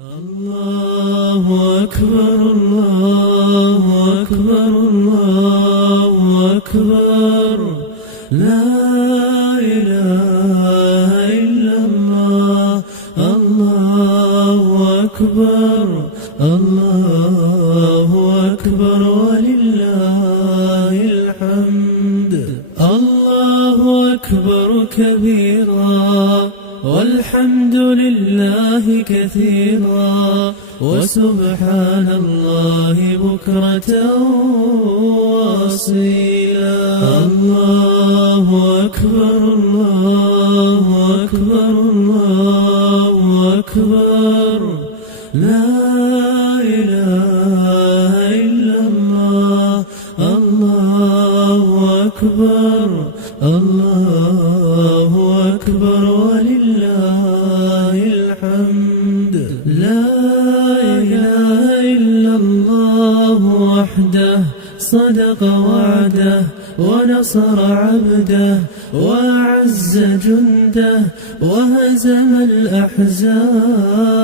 الله أكبر الله أكبر الله أكبر لا إله إلا الله الله أكبر الله أكبر ولله الحمد الله أكبر كبيرا والحمد لله كثيرا وسبحان الله بكرة وأصيلا الله أكبر الله أكبر الله أكبر لا إله إلا الله الله أكبر الله أكبر ولله الحمد لا إله إلا الله وحده صدق وعده ونصر عبده وأعز جنده وهزم الأحزاب.